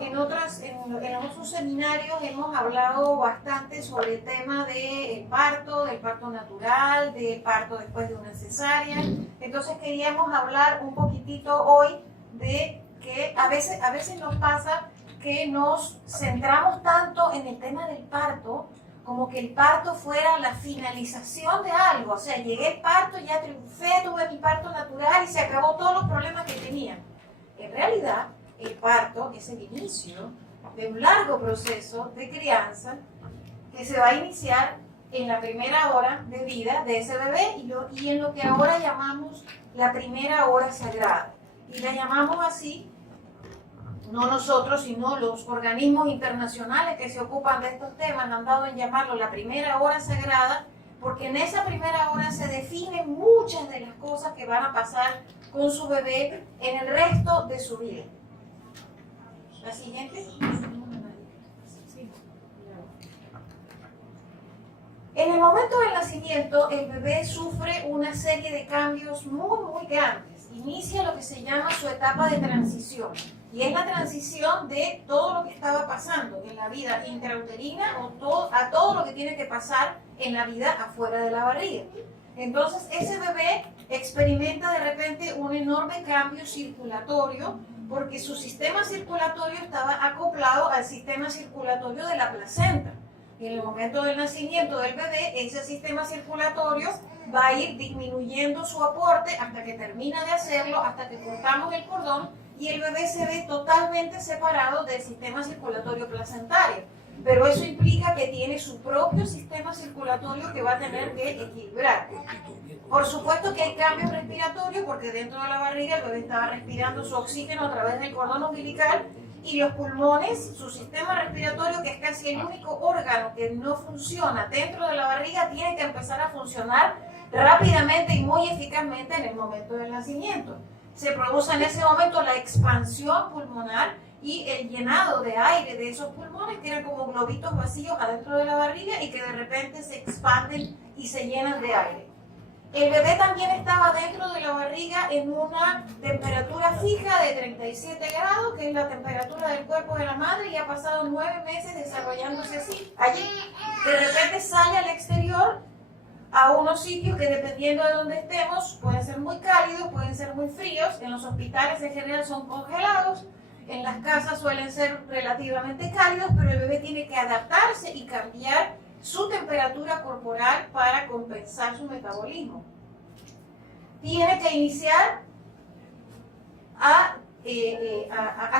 en otros seminarios hemos hablado bastante sobre el tema del parto natural, del parto después de una cesárea. Entonces queríamos hablar un poquitito hoy de que a veces nos pasa que nos centramos tanto en el tema del parto, como que el parto fuera la finalización de algo. O sea, llegué al parto, ya triunfé, tuve mi parto natural y se acabó todos los problemas que tenía. En realidad, el parto es el inicio de un largo proceso de crianza que se va a iniciar en la primera hora de vida de ese bebé y en lo que ahora llamamos la primera hora sagrada. Y la llamamos así, no nosotros, sino los organismos internacionales que se ocupan de estos temas han dado en llamarlo la primera hora sagrada, porque en esa primera hora se definen muchas de las cosas que van a pasar con su bebé en el resto de su vida. La siguiente. En el momento del nacimiento, el bebé sufre una serie de cambios muy grandes. Inicia lo que se llama su etapa de transición. Y es la transición de todo lo que estaba pasando en la vida intrauterina a todo lo que tiene que pasar en la vida afuera de la barriga. Entonces, ese bebé experimenta de repente un enorme cambio circulatorio porque su sistema circulatorio estaba acoplado al sistema circulatorio de la placenta. Y en el momento del nacimiento del bebé, ese sistema circulatorio va a ir disminuyendo su aporte hasta que termina de hacerlo, hasta que cortamos el cordón y el bebé se ve totalmente separado del sistema circulatorio placentario. Pero eso implica que tiene su propio sistema circulatorio que va a tener que equilibrar. Por supuesto que hay cambios respiratorios porque dentro de la barriga el bebé estaba respirando su oxígeno a través del cordón umbilical y los pulmones, su sistema respiratorio, que es casi el único órgano que no funciona dentro de la barriga, tiene que empezar a funcionar rápidamente y muy eficazmente en el momento del nacimiento. Se produce en ese momento la expansión pulmonar y el llenado de aire de esos pulmones, que eran como globitos vacíos adentro de la barriga y que de repente se expanden y se llenan de aire. El bebé también estaba dentro de la barriga en una temperatura fija de 37 grados, que es la temperatura del cuerpo de la madre, y ha pasado 9 meses desarrollándose así, allí. De repente sale al exterior a unos sitios que, dependiendo de donde estemos, pueden ser muy cálidos, pueden ser muy fríos. En los hospitales en general son congelados, en las casas suelen ser relativamente cálidos, pero el bebé tiene que adaptarse y cambiar su temperatura corporal para compensar su metabolismo. Tiene que iniciar a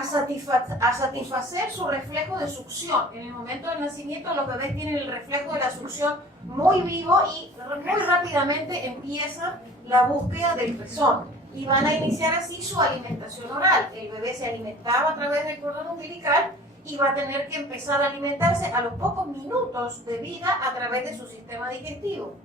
satisfacer su reflejo de succión. En el momento del nacimiento los bebés tienen el reflejo de la succión muy vivo y muy rápidamente empieza la búsqueda del pezón. Y van a iniciar así su alimentación oral. El bebé se alimentaba a través del cordón umbilical y va a tener que empezar a alimentarse a los pocos minutos de vida a través de su sistema digestivo.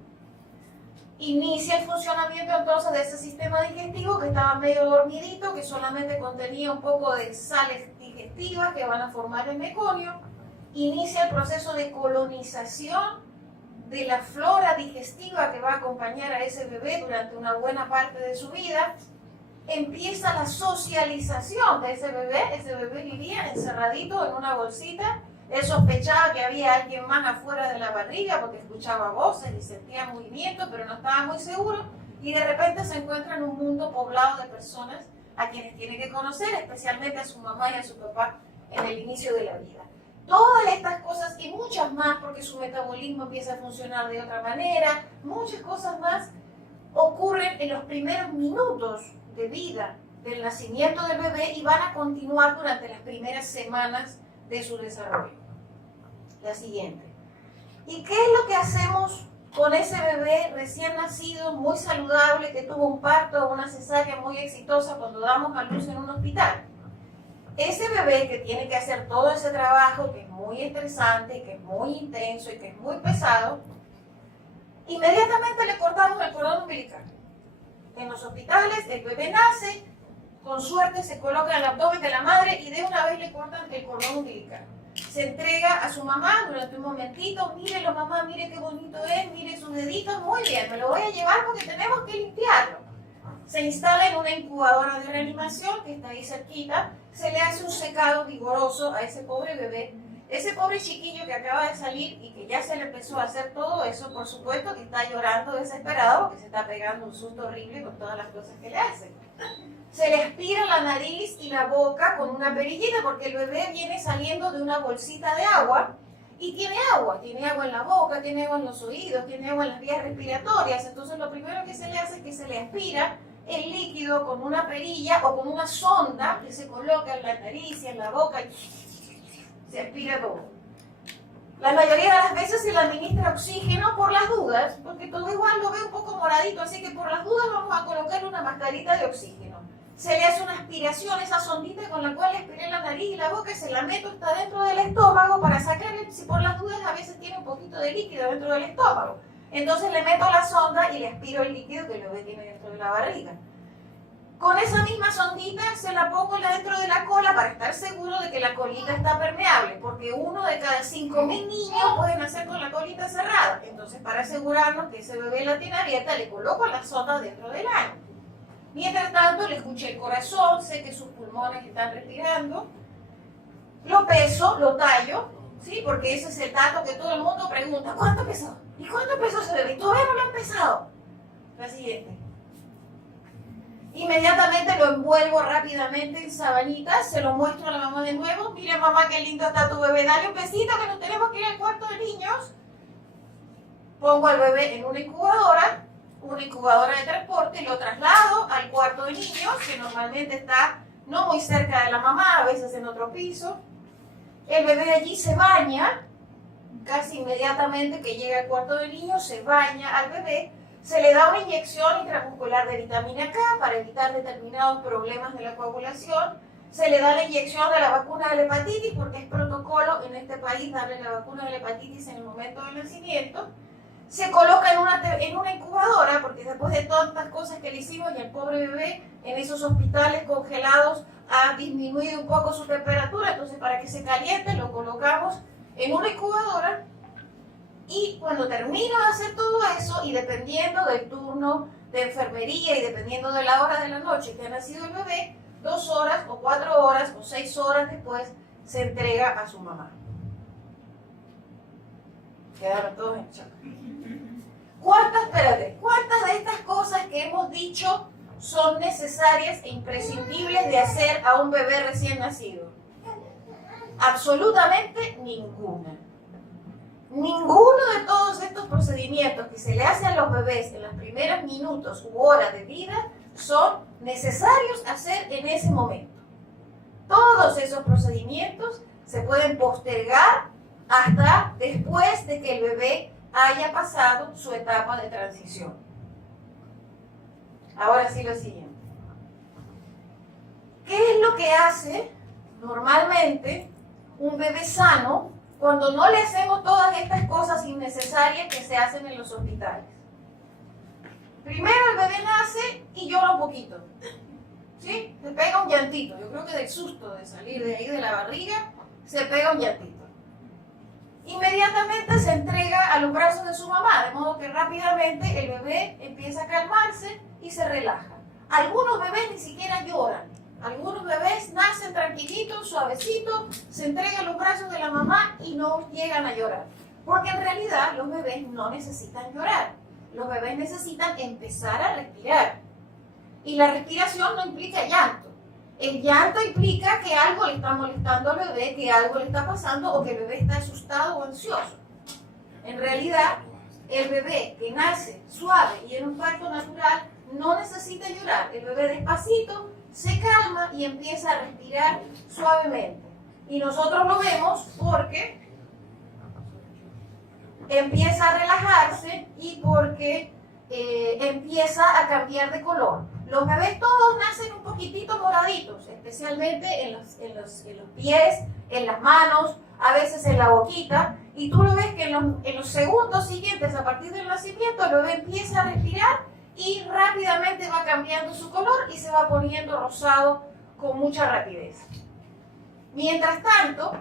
Inicia el funcionamiento entonces de ese sistema digestivo que estaba medio dormidito, que solamente contenía un poco de sales digestivas que van a formar el meconio. Inicia el proceso de colonización de la flora digestiva que va a acompañar a ese bebé durante una buena parte de su vida. Empieza la socialización de ese bebé vivía encerradito en una bolsita, él sospechaba que había alguien más afuera de la barriga porque escuchaba voces y sentía movimiento, pero no estaba muy seguro, y de repente se encuentra en un mundo poblado de personas a quienes tiene que conocer, especialmente a su mamá y a su papá en el inicio de la vida. Todas estas cosas y muchas más, porque su metabolismo empieza a funcionar de otra manera, muchas cosas más ocurren en los primeros minutos de vida del nacimiento del bebé y van a continuar durante las primeras semanas de su desarrollo. La siguiente. ¿Y qué es lo que hacemos con ese bebé recién nacido, muy saludable, que tuvo un parto o una cesárea muy exitosa cuando damos a luz en un hospital? Ese bebé que tiene que hacer todo ese trabajo, que es muy estresante, que es muy intenso y que es muy pesado, inmediatamente le cortamos el cordón umbilical. En los hospitales el bebé nace, con suerte se coloca en el abdomen de la madre y de una vez le cortan el cordón umbilical. Se entrega a su mamá durante un momentito, mírelo mamá, mire qué bonito es, mire sus deditos, muy bien, me lo voy a llevar porque tenemos que limpiarlo. Se instala en una incubadora de reanimación que está ahí cerquita, se le hace un secado vigoroso a ese pobre bebé. Ese pobre chiquillo que acaba de salir y que ya se le empezó a hacer todo eso, por supuesto que está llorando desesperado porque se está pegando un susto horrible con todas las cosas que le hacen. Se le aspira la nariz y la boca con una perillita porque el bebé viene saliendo de una bolsita de agua y tiene agua en la boca, tiene agua en los oídos, tiene agua en las vías respiratorias. Entonces lo primero que se le hace es que se le aspira el líquido con una perilla o con una sonda que se coloca en la nariz y en la boca y se aspira todo. La mayoría de las veces se le administra oxígeno por las dudas, porque todo igual lo ve un poco moradito, así que por las dudas vamos a colocarle una mascarita de oxígeno. Se le hace una aspiración, esa sondita con la cual le aspiré la nariz y la boca, se la meto hasta dentro del estómago para sacarle, si por las dudas a veces tiene un poquito de líquido dentro del estómago. Entonces le meto la sonda y le aspiro el líquido que el bebé tiene dentro de la barriga. Con esa misma sondita se la pongo dentro de la cola para estar seguro de que la colita está permeable, porque 1 de cada 5.000 niños puede nacer con la colita cerrada. Entonces, para asegurarnos que ese bebé la tiene abierta, le coloco la sonda dentro del ano. Mientras tanto, le escuché el corazón, sé que sus pulmones están respirando, lo peso, lo tallo, ¿sí? Porque ese es el dato que todo el mundo pregunta, ¿cuánto pesó? ¿Y cuánto pesó ese bebé? Todavía no lo han pesado. La siguiente. Inmediatamente lo envuelvo rápidamente en sabanitas, se lo muestro a la mamá de nuevo. Mira mamá, qué lindo está tu bebé, dale un besito que nos tenemos que ir al cuarto de niños. Pongo al bebé en una incubadora de transporte, y lo traslado al cuarto de niños, que normalmente está no muy cerca de la mamá, a veces en otro piso. El bebé allí se baña, casi inmediatamente que llega al cuarto de niños, se baña al bebé. Se le da una inyección intramuscular de vitamina K para evitar determinados problemas de la coagulación. Se le da la inyección de la vacuna de la hepatitis porque es protocolo en este país darle la vacuna de la hepatitis en el momento del nacimiento. Se coloca en una incubadora porque después de tantas cosas que le hicimos y el pobre bebé en esos hospitales congelados ha disminuido un poco su temperatura, entonces para que se caliente lo colocamos en una incubadora. Y cuando termino de hacer todo eso, y dependiendo del turno de enfermería y dependiendo de la hora de la noche que ha nacido el bebé, 2 horas o 4 horas o 6 horas después se entrega a su mamá. Quedaron todos en shock. ¿Cuántas de estas cosas que hemos dicho son necesarias e imprescindibles de hacer a un bebé recién nacido? Absolutamente ninguna. Ninguno de todos estos procedimientos que se le hace a los bebés en los primeros minutos u horas de vida son necesarios hacer en ese momento. Todos esos procedimientos se pueden postergar hasta después de que el bebé haya pasado su etapa de transición. Ahora sí, lo siguiente. ¿Qué es lo que hace normalmente un bebé sano cuando no le hacemos todas estas cosas innecesarias que se hacen en los hospitales? Primero el bebé nace y llora un poquito, ¿sí? Se pega un llantito. Yo creo que del susto de salir de ahí de la barriga, se pega un llantito. Inmediatamente se entrega a los brazos de su mamá, de modo que rápidamente el bebé empieza a calmarse y se relaja. Algunos bebés ni siquiera lloran. Algunos bebés nacen tranquilitos, suavecitos, se entregan a los brazos de la mamá y no llegan a llorar. Porque en realidad los bebés no necesitan llorar. Los bebés necesitan empezar a respirar. Y la respiración no implica llanto. El llanto implica que algo le está molestando al bebé, que algo le está pasando o que el bebé está asustado o ansioso. En realidad, el bebé que nace suave y en un parto natural no necesita llorar. El bebé despacito se calma y empieza a respirar suavemente. Y nosotros lo vemos porque empieza a relajarse y porque empieza a cambiar de color. Los bebés todos nacen un poquitito moraditos, especialmente en los pies, en las manos, a veces en la boquita, y tú lo ves que en los segundos siguientes, a partir del nacimiento, el bebé empieza a respirar y rápidamente va cambiando su color y se va poniendo rosado con mucha rapidez. Mientras tanto,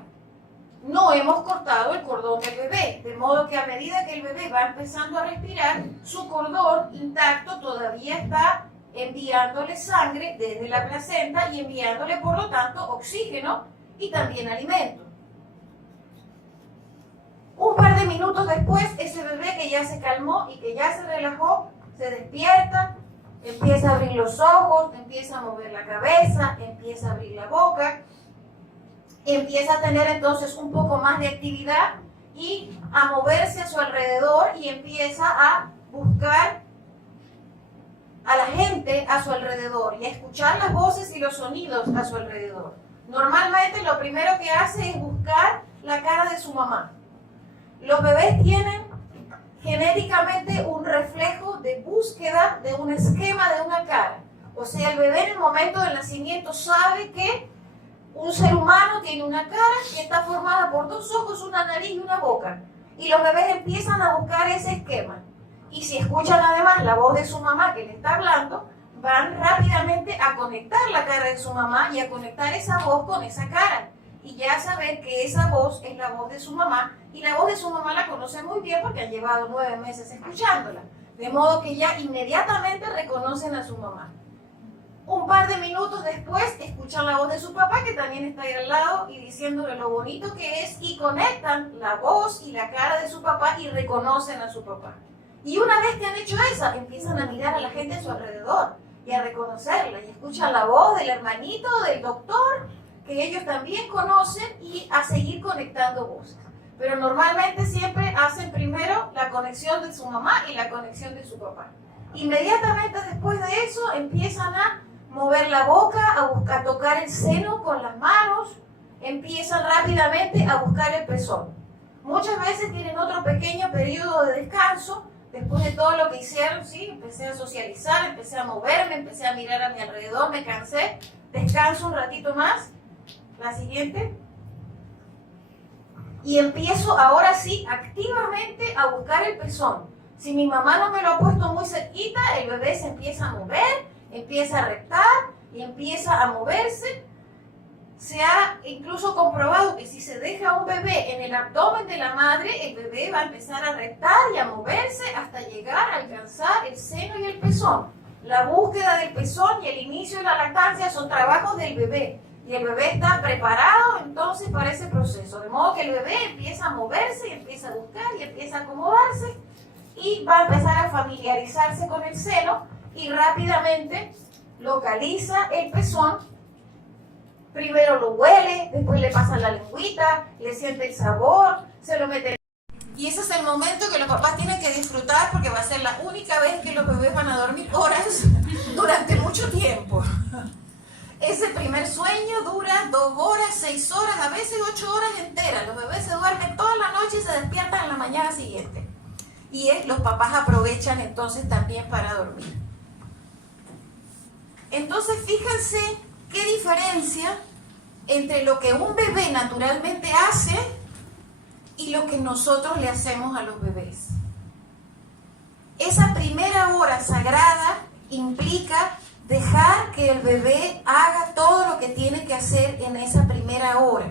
no hemos cortado el cordón del bebé, de modo que a medida que el bebé va empezando a respirar, su cordón intacto todavía está enviándole sangre desde la placenta y enviándole, por lo tanto, oxígeno y también alimento. Un par de minutos después, ese bebé que ya se calmó y que ya se relajó, se despierta, empieza a abrir los ojos, empieza a mover la cabeza, empieza a abrir la boca, empieza a tener entonces un poco más de actividad y a moverse a su alrededor y empieza a buscar a la gente a su alrededor y a escuchar las voces y los sonidos a su alrededor. Normalmente lo primero que hace es buscar la cara de su mamá. Los bebés tienen genéticamente un reflejo de búsqueda de un esquema de una cara. O sea, el bebé en el momento del nacimiento sabe que un ser humano tiene una cara que está formada por dos ojos, una nariz y una boca. Y los bebés empiezan a buscar ese esquema. Y si escuchan además la voz de su mamá que le está hablando, van rápidamente a conectar la cara de su mamá y a conectar esa voz con esa cara. Y ya saber que esa voz es la voz de su mamá, y la voz de su mamá la conoce muy bien porque han llevado 9 meses escuchándola. De modo que ya inmediatamente reconocen a su mamá. Un par de minutos después escuchan la voz de su papá, que también está ahí al lado, y diciéndole lo bonito que es, y conectan la voz y la cara de su papá y reconocen a su papá. Y una vez que han hecho eso, empiezan a mirar a la gente a su alrededor y a reconocerla, y escuchan la voz del hermanito, del doctor, que ellos también conocen, y a seguir conectando voces. Pero normalmente siempre hacen primero la conexión de su mamá y la conexión de su papá. Inmediatamente después de eso empiezan a mover la boca, a tocar el seno con las manos, empiezan rápidamente a buscar el pezón. Muchas veces tienen otro pequeño periodo de descanso. Después de todo lo que hicieron, sí, empecé a socializar, empecé a moverme, empecé a mirar a mi alrededor, me cansé, descanso un ratito más. La siguiente. Y empiezo ahora sí activamente a buscar el pezón. Si mi mamá no me lo ha puesto muy cerquita, el bebé se empieza a mover, empieza a reptar y empieza a moverse. Se ha incluso comprobado que si se deja un bebé en el abdomen de la madre, el bebé va a empezar a reptar y a moverse hasta llegar a alcanzar el seno y el pezón. La búsqueda del pezón y el inicio de la lactancia son trabajos del bebé. Y el bebé está preparado entonces para ese proceso. De modo que el bebé empieza a moverse y empieza a buscar y empieza a acomodarse y va a empezar a familiarizarse con el seno y rápidamente localiza el pezón. Primero lo huele, después le pasa la lengüita, le siente el sabor, se lo mete. Y ese es el momento que los papás tienen que disfrutar, porque va a ser la única vez que los bebés van a dormir horas durante mucho tiempo. Ese primer sueño dura 2 horas, 6 horas, a veces 8 horas enteras. Los bebés se duermen toda la noche y se despiertan en la mañana siguiente. Y los papás aprovechan entonces también para dormir. Entonces fíjense qué diferencia entre lo que un bebé naturalmente hace y lo que nosotros le hacemos a los bebés. Esa primera hora sagrada implica dejar que el bebé haga todo lo que tiene que hacer en esa primera hora.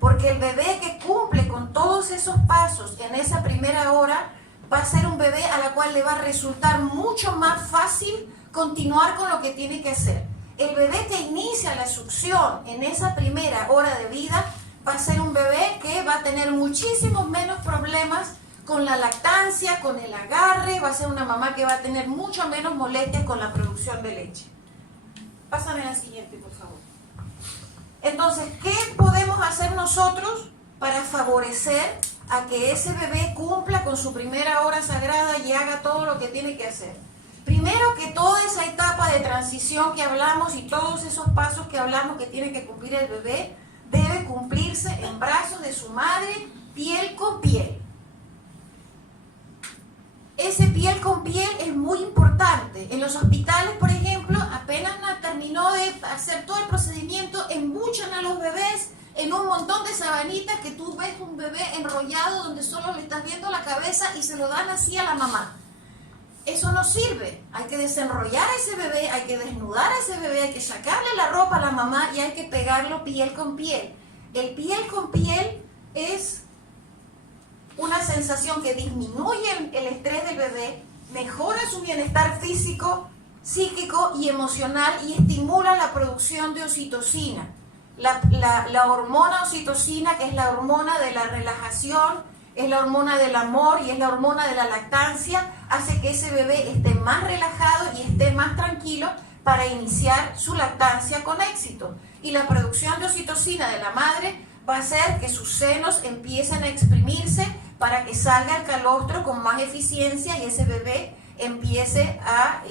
Porque el bebé que cumple con todos esos pasos en esa primera hora va a ser un bebé a la cual le va a resultar mucho más fácil continuar con lo que tiene que hacer. El bebé que inicia la succión en esa primera hora de vida va a ser un bebé que va a tener muchísimos menos problemas con la lactancia, con el agarre, va a ser una mamá que va a tener mucho menos molestias con la producción de leche. Pásame la siguiente, por favor. Entonces, ¿qué podemos hacer nosotros para favorecer a que ese bebé cumpla con su primera hora sagrada y haga todo lo que tiene que hacer? Primero, que toda esa etapa de transición que hablamos y todos esos pasos que hablamos que tiene que cumplir el bebé, debe cumplirse en brazos de su madre, piel con piel. Ese piel con piel es muy importante. En los hospitales, por ejemplo, apenas terminó de hacer todo el procedimiento, embuchan a los bebés en un montón de sabanitas que tú ves un bebé enrollado donde solo le estás viendo la cabeza y se lo dan así a la mamá. Eso no sirve. Hay que desenrollar a ese bebé, hay que desnudar a ese bebé, hay que sacarle la ropa a la mamá y hay que pegarlo piel con piel. El piel con piel es una sensación que disminuye el estrés del bebé, mejora su bienestar físico, psíquico y emocional y estimula la producción de oxitocina. La hormona oxitocina, que es la hormona de la relajación, es la hormona del amor y es la hormona de la lactancia, hace que ese bebé esté más relajado y esté más tranquilo para iniciar su lactancia con éxito. Y la producción de oxitocina de la madre va a hacer que sus senos empiecen a exprimirse para que salga el calostro con más eficiencia y ese bebé empiece a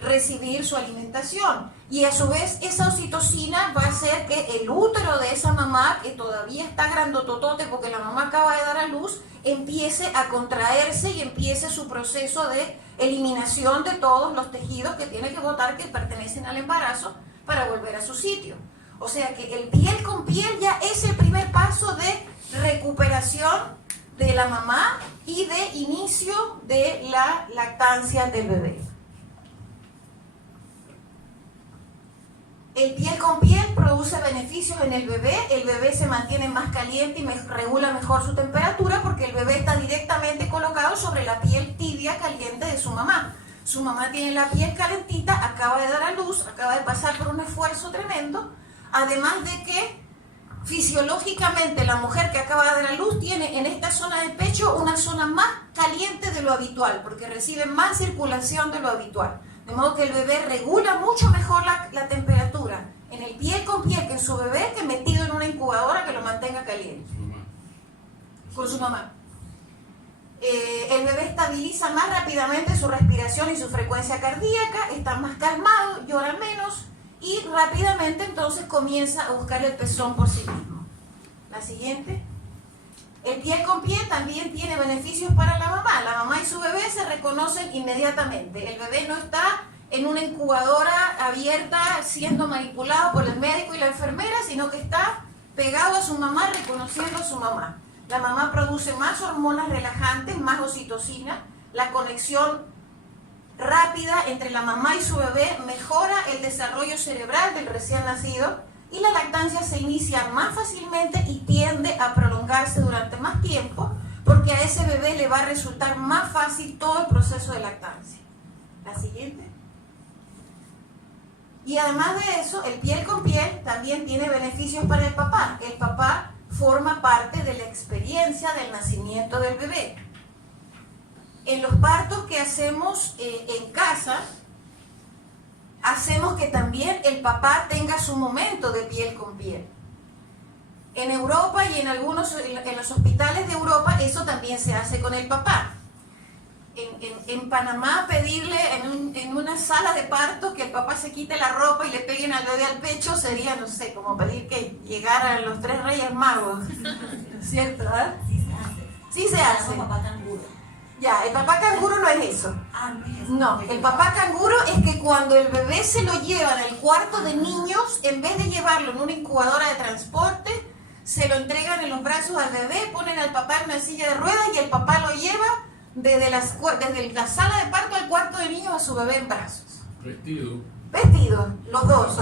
recibir su alimentación. Y a su vez esa oxitocina va a hacer que el útero de esa mamá, que todavía está grandototote porque la mamá acaba de dar a luz, empiece a contraerse y empiece su proceso de eliminación de todos los tejidos que tiene que botar que pertenecen al embarazo para volver a su sitio. O sea que el piel con piel ya es el primer paso de recuperación de la mamá y de inicio de la lactancia del bebé. El piel con piel produce beneficios en el bebé se mantiene más caliente y regula mejor su temperatura porque el bebé está directamente colocado sobre la piel tibia caliente de su mamá. Su mamá tiene la piel calentita, acaba de dar a luz, acaba de pasar por un esfuerzo tremendo, además de que fisiológicamente la mujer que acaba de dar a luz tiene en esta zona del pecho una zona más caliente de lo habitual porque recibe más circulación de lo habitual. De modo que el bebé regula mucho mejor la temperatura en el piel con piel que en su bebé que metido en una incubadora que lo mantenga caliente. Con su mamá. El bebé estabiliza más rápidamente su respiración y su frecuencia cardíaca, está más calmado, llora menos y rápidamente entonces comienza a buscar el pezón por sí mismo. La siguiente. El piel con piel también tiene beneficios para la mamá. La mamá y su bebé se reconocen inmediatamente. El bebé no está en una incubadora abierta siendo manipulado por el médico y la enfermera, sino que está pegado a su mamá reconociendo a su mamá. La mamá produce más hormonas relajantes, más oxitocina. La conexión rápida entre la mamá y su bebé mejora el desarrollo cerebral del recién nacido. Y la lactancia se inicia más fácilmente y tiende a prolongarse durante más tiempo porque a ese bebé le va a resultar más fácil todo el proceso de lactancia. La siguiente. Y además de eso, el piel con piel también tiene beneficios para el papá. El papá forma parte de la experiencia del nacimiento del bebé. En los partos que hacemos en casa, hacemos que también el papá tenga su momento de piel con piel. En Europa y en los hospitales de Europa eso también se hace con el papá. En Panamá pedirle en una sala de parto que el papá se quite la ropa y le peguen al bebé al pecho sería, no sé, como pedir que llegaran los 3 Reyes Magos. ¿Cierto? ¿Eh? Sí se hace. Ya, el papá canguro no es eso. No, el papá canguro es que cuando el bebé se lo lleva en el cuarto de niños, en vez de llevarlo en una incubadora de transporte, se lo entregan en los brazos al bebé, ponen al papá en una silla de ruedas y el papá lo lleva desde la sala de parto al cuarto de niños a su bebé en brazos. Vestidos, los dos.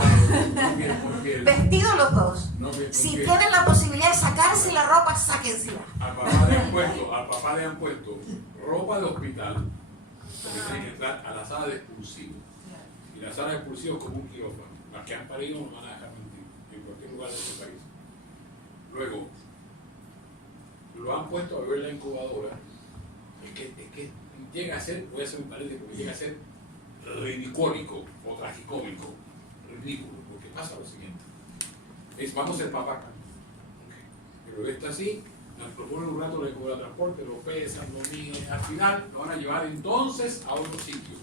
Vestidos los dos. Si tienen la posibilidad de sacarse la ropa, sáquensela. Al papá le han puesto ropa de hospital, porque tiene que entrar a la sala de expulsivo. Y la sala de expulsivo es como un quirófano. Las que han parido no van a dejar mentir, en cualquier lugar de este país. Luego, lo han puesto a beber la incubadora. Es que llega a ser, voy a hacer un paréntesis, porque llega a ser ridicólico o tragicómico. Ridículo, porque pasa lo siguiente. Vamos el papá acá. El bebé está así. Nos proponen un rato de transporte, lo pesan, lo miden, al final lo van a llevar entonces a otro sitio.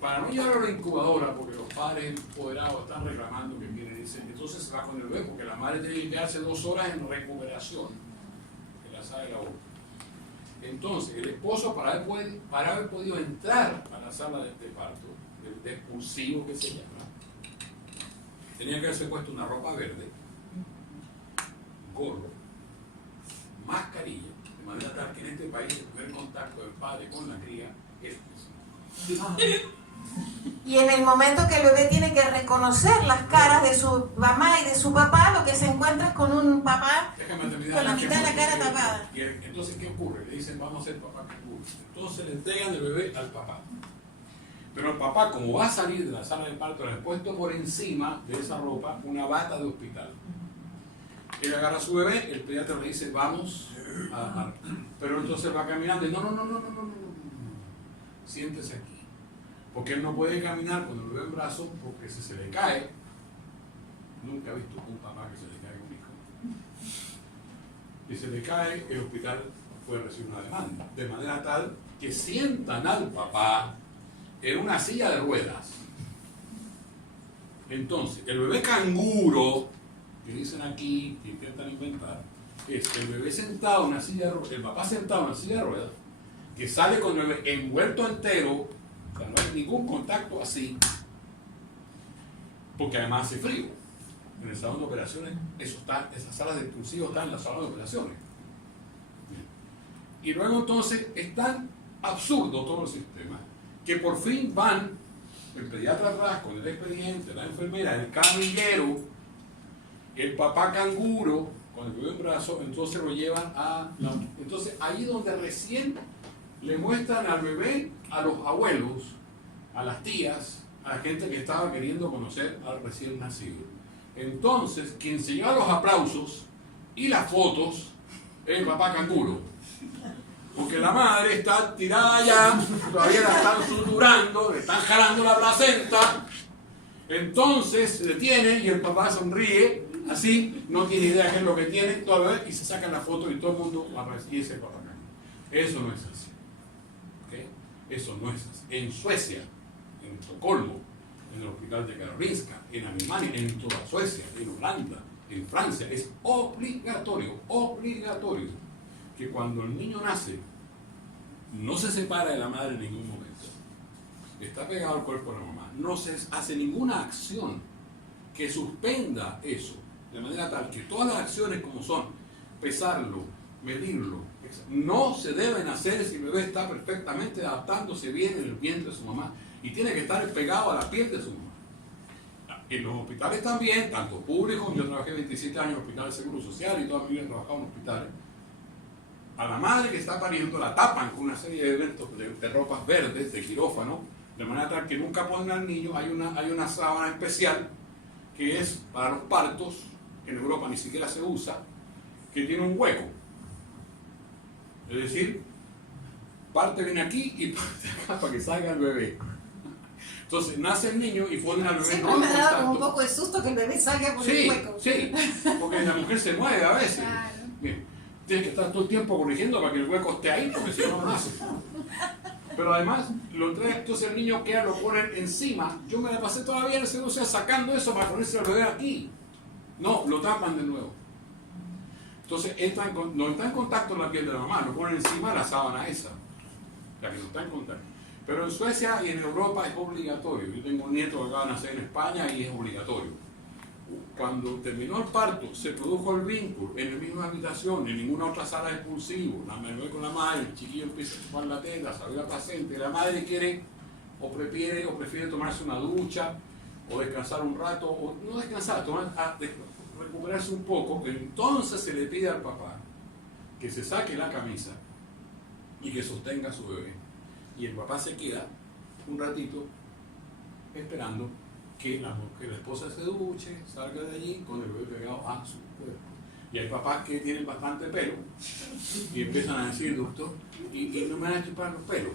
Para no llevarlo a la incubadora, porque los padres empoderados están reclamando que quieren irse, entonces se va con el bebé, porque la madre tiene que quedarse 2 horas en recuperación en la sala de la boca. Entonces, el esposo, para haber podido entrar a la sala de parto, de expulsivo que se llama, tenía que haberse puesto una ropa verde, gorro, mascarilla, de manera tal que en este país el primer contacto del padre con la cría es físico. Y en el momento que el bebé tiene que reconocer las caras de su mamá y de su papá, lo que se encuentra es con un papá con la mitad de la cara tapada. Entonces, ¿qué ocurre? Le dicen, vamos a ser papá canguro. Entonces le entregan el bebé al papá. Pero el papá, como va a salir de la sala de parto, le ha puesto por encima de esa ropa una bata de hospital. Él agarra a su bebé, el pediatra le dice, vamos a... Pero entonces va caminando y no. Siéntese aquí. Porque él no puede caminar con el bebé en brazos porque si se le cae, nunca he visto un papá que se le caiga un hijo. Y se le cae, el hospital puede recibir una demanda. De manera tal que sientan al papá en una silla de ruedas. Entonces, el bebé canguro, que dicen aquí, que intentan inventar, es el bebé sentado en una silla de ruedas, el papá sentado en una silla de ruedas, que sale con el bebé envuelto entero, o sea, no hay ningún contacto así, porque además hace frío. En el salón de operaciones, esas salas de expulsivos están en la sala de operaciones. Y luego entonces es tan absurdo todo el sistema, que por fin van el pediatra atrás con el expediente, la enfermera, el camillero, el papá canguro con el bebé en brazo, entonces lo llevan entonces ahí donde recién le muestran al bebé a los abuelos, a las tías, a la gente que estaba queriendo conocer al recién nacido. Entonces quien se lleva los aplausos y las fotos es el papá canguro, porque la madre está tirada allá, todavía la están suturando, le están jalando la placenta, entonces se detiene y el papá sonríe, así, no tiene idea qué es lo que tiene, todavía, y se sacan la foto y todo el mundo aparece, y ese es el papá canguro. Eso no es así. ¿Okay? Eso no es así. En Suecia, en Estocolmo, en el hospital de Karolinska, en Alemania, en toda Suecia, en Holanda, en Francia, es obligatorio que cuando el niño nace no se separa de la madre en ningún momento, está pegado al cuerpo de la mamá, no se hace ninguna acción que suspenda eso, de manera tal que todas las acciones como son pesarlo, medirlo, no se deben hacer si el bebé está perfectamente adaptándose bien en el vientre de su mamá y tiene que estar pegado a la piel de su mamá. En los hospitales también, tanto públicos, yo trabajé 27 años en hospitales de Seguro Social y toda mi vida he trabajado en hospitales. A la madre que está pariendo la tapan con una serie de eventos de ropas verdes, de quirófano, de manera tal que nunca pongan al niño. Hay una sábana especial que es para los partos, que en Europa ni siquiera se usa, que tiene un hueco. Es decir, parte viene aquí y parte acá para que salga el bebé. Entonces nace el niño y ponen al bebé. Siempre me ha dado como un poco de susto que el bebé salga por el hueco. Sí, porque la mujer se mueve a veces. Claro. Bien, tienes que estar todo el tiempo corrigiendo para que el hueco esté ahí, porque si no, no nace. Pero además, lo trae, entonces el niño queda, lo ponen encima. Yo me la pasé todavía en el segundo, o sea, sacando eso para ponerse al bebé aquí. No, lo tapan de nuevo. Entonces no está en contacto con la piel de la mamá, lo ponen encima de la sábana esa. O sea, que no está en contacto. Pero en Suecia y en Europa es obligatorio. Yo tengo un nieto que acaba de nacer en España y es obligatorio. Cuando terminó el parto, se produjo el vínculo en la misma habitación, en ninguna otra sala de expulsivo. La madre con la madre, el chiquillo empieza a chupar la teta, sale la placenta, y la madre quiere o prefiere tomarse una ducha o descansar un rato, o no descansar, recuperarse un poco. Entonces se le pide al papá que se saque la camisa y que sostenga a su bebé. Y el papá se queda un ratito esperando que la esposa se duche, salga de allí con el bebé pegado a su cuerpo. Y hay papás que tienen bastante pelo y empiezan a decir, doctor, y no me van a chupar los pelos.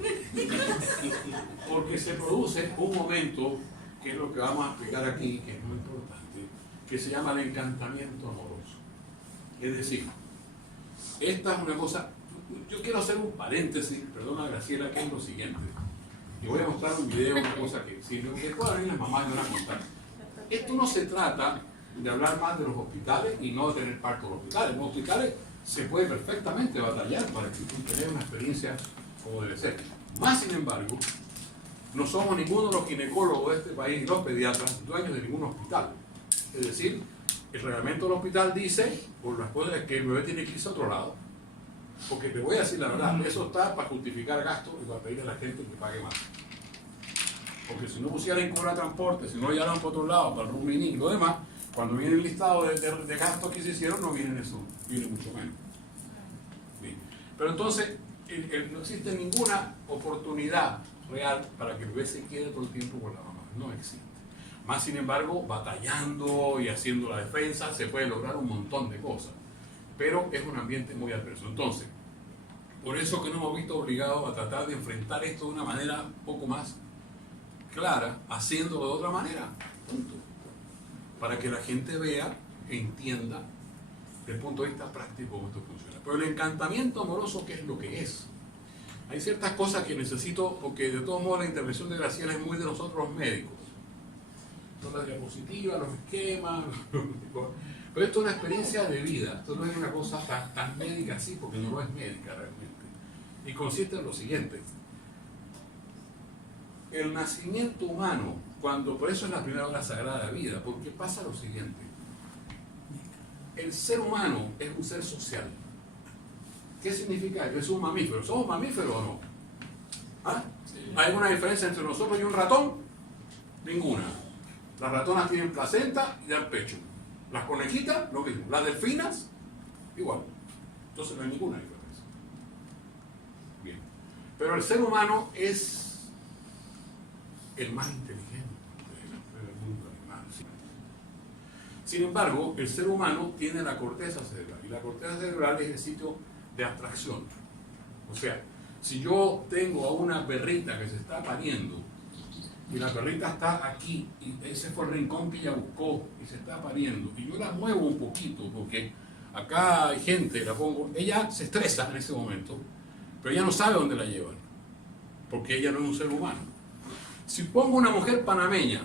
Porque se produce un momento, que es lo que vamos a explicar aquí, que es muy importante, que se llama el encantamiento amoroso. Es decir, esta es una cosa. Yo quiero hacer un paréntesis, perdona Graciela, que es lo siguiente. Y voy a mostrar un video, una cosa que si lo que puedan venir las mamás me van a contar. Esto no se trata de hablar más de los hospitales y no de tener parto en los hospitales. En los hospitales se puede perfectamente batallar para que tú tengas una experiencia como debe ser. Más sin embargo, no somos ninguno de los ginecólogos de este país y los pediatras dueños de ningún hospital. Es decir, el reglamento del hospital dice, por las cosas, que el bebé tiene que irse a otro lado. Porque te voy a decir la verdad, eso está para justificar gastos y para pedirle a la gente que pague más. Porque si no pusieran en cobrar transporte, si no lo llevaran por otro lado, para el rooming y lo demás, cuando viene el listado de gastos que se hicieron, no viene eso, viene mucho menos. Bien. Pero entonces, no existe ninguna oportunidad real para que el bebé se quede todo el tiempo con la mamá. No existe. Más sin embargo, batallando y haciendo la defensa, se puede lograr un montón de cosas. Pero es un ambiente muy adverso. Entonces, por eso que nos hemos visto obligados a tratar de enfrentar esto de una manera un poco más clara, haciéndolo de otra manera. Punto. Para que la gente vea e entienda desde el punto de vista práctico cómo esto funciona. Pero el encantamiento amoroso, ¿qué es lo que es? Hay ciertas cosas que necesito, porque de todos modos la intervención de Graciela es muy de nosotros los médicos. Son las diapositivas, los esquemas, pero esto es una experiencia de vida. Esto no es una cosa tan médica así, porque no es médica realmente. Y consiste en lo siguiente. El nacimiento humano, por eso es la primera hora sagrada de la vida, porque pasa lo siguiente. El ser humano es un ser social. ¿Qué significa? ¿Es un mamífero? ¿Somos mamíferos o no? ¿Ah? Sí. ¿Hay alguna diferencia entre nosotros y un ratón? Ninguna. Las ratonas tienen placenta y dan pecho. Las conejitas, lo mismo. Las delfinas, igual. Entonces no hay ninguna diferencia. Bien. Pero el ser humano es el más inteligente del mundo animal. Sin embargo, el ser humano tiene la corteza cerebral. Y la corteza cerebral es el sitio de abstracción. O sea, si yo tengo a una perrita que se está pariendo y la perrita está aquí y ese fue el rincón que ella buscó y se está pariendo y yo la muevo un poquito porque acá hay gente, la pongo, ella se estresa en ese momento, pero ella no sabe dónde la llevan porque ella no es un ser humano. Si pongo una mujer panameña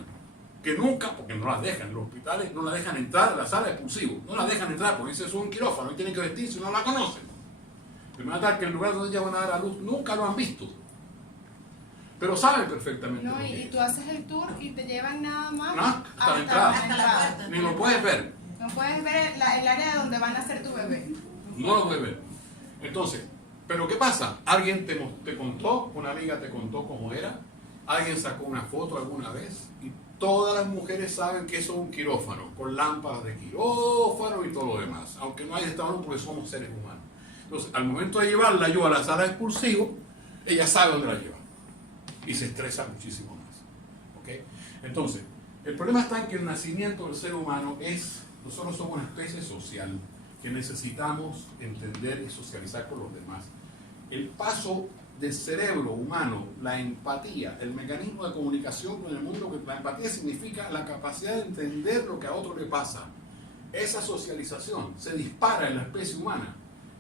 que nunca, porque no las dejan en los hospitales, no la dejan entrar a la sala de expulsivo, no la dejan entrar porque ese es un quirófano y tienen que vestirse, no la conocen. Me van a dar que el lugar donde ella van a dar a luz nunca lo han visto, pero saben perfectamente. No, y tú haces el tour y te llevan nada más hasta la entrada. hasta la puerta. Ni lo puedes ver. No puedes ver el área donde van a hacer tu bebé. No lo puedes ver. Entonces, ¿pero qué pasa? Alguien te contó, una amiga te contó cómo era, alguien sacó una foto alguna vez y todas las mujeres saben que eso es un quirófano, con lámparas de quirófano y todo lo demás, aunque no haya estado porque somos seres humanos. Entonces, al momento de llevarla yo a la sala de expulsivo, ella sabe dónde la lleva y se estresa muchísimo más. ¿Okay? Entonces, el problema está en que el nacimiento del ser humano es, nosotros somos una especie social que necesitamos entender y socializar con los demás. El paso del cerebro humano, la empatía, el mecanismo de comunicación con el mundo, que la empatía significa la capacidad de entender lo que a otro le pasa. Esa socialización se dispara en la especie humana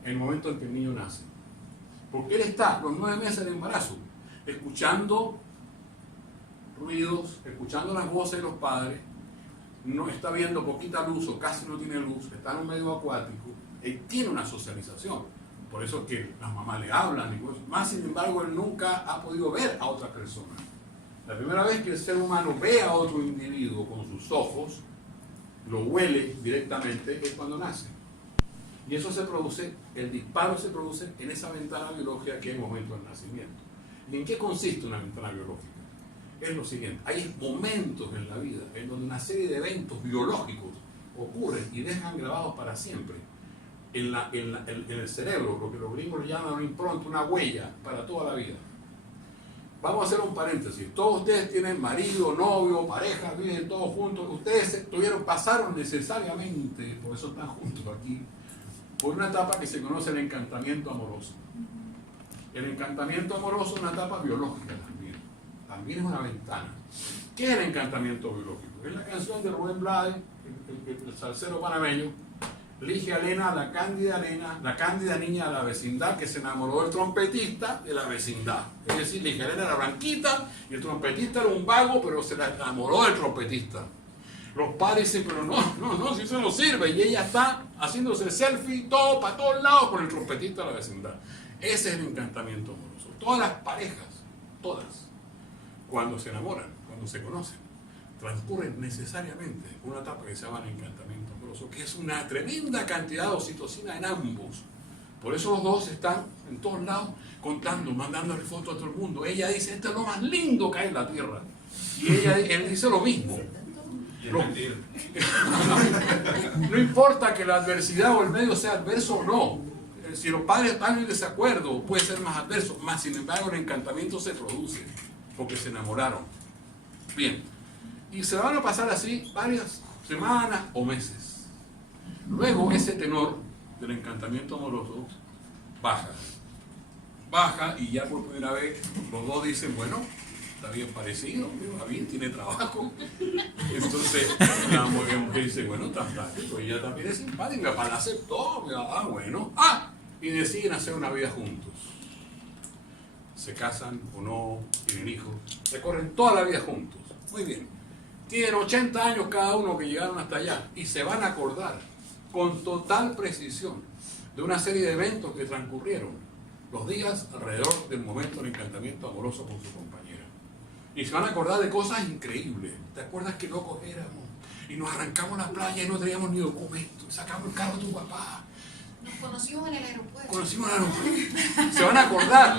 en el momento en que el niño nace. Porque él está los 9 meses de embarazo, escuchando ruidos, escuchando las voces de los padres, no está viendo poquita luz o casi no tiene luz, está en un medio acuático, él tiene una socialización. Por eso es que las mamás le hablan, y más sin embargo él nunca ha podido ver a otra persona. La primera vez que el ser humano ve a otro individuo con sus ojos, lo huele directamente, es cuando nace. Y eso se produce, el disparo se produce en esa ventana biológica que es el momento del nacimiento. ¿Y en qué consiste una ventana biológica? Es lo siguiente, hay momentos en la vida en donde una serie de eventos biológicos ocurren y dejan grabados para siempre en el cerebro, lo que los gringos le llaman una impronta, una huella para toda la vida. Vamos a hacer un paréntesis. Todos ustedes tienen marido, novio, pareja, viven todos juntos. Ustedes pasaron necesariamente, por eso están juntos aquí, por una etapa que se conoce el encantamiento amoroso. El encantamiento amoroso es una etapa biológica también. También es una ventana. ¿Qué es el encantamiento biológico? Es la canción de Rubén Blades, el salsero panameño. Ligia Elena, la cándida niña de la vecindad que se enamoró del trompetista de la vecindad. Es decir, Ligia Elena era blanquita y el trompetista era un vago, pero se la enamoró del trompetista. Los padres dicen, pero no, si eso no sirve. Y ella está haciéndose selfie todo para todos lados con el trompetista de la vecindad. Ese es el encantamiento amoroso. Todas las parejas, todas, cuando se enamoran, cuando se conocen, transcurren necesariamente una etapa que se llama el encantamiento amoroso, que es una tremenda cantidad de oxitocina en ambos. Por eso los dos están en todos lados contando, mandándole fotos a todo el mundo. Ella dice, esto es lo más lindo que hay en la tierra. Y él dice lo mismo. No importa que la adversidad o el medio sea adverso o no. Si los padres están en desacuerdo, puede ser más adverso. Más sin embargo, el encantamiento se produce. porque se enamoraron. Bien, y se van a pasar así varias semanas o meses. Luego ese tenor del encantamiento amoroso baja y ya por primera vez los dos dicen, bueno, está bien parecido, va bien, tiene trabajo. Entonces la mujer dice, bueno, está fantástico, ella también es simpática, para la aceptó, bueno, y deciden hacer una vida juntos. Se casan o no, tienen hijos, recorren toda la vida juntos. Muy bien, tienen 80 años cada uno que llegaron hasta allá y se van a acordar con total precisión de una serie de eventos que transcurrieron los días alrededor del momento del encantamiento amoroso con su compañera. Y se van a acordar de cosas increíbles. ¿Te acuerdas qué locos éramos? Y nos arrancamos a la playa y no teníamos ni documentos. Sacamos el carro de tu papá. Nos conocimos en el aeropuerto. Conocimos al aeropuerto. Se van a acordar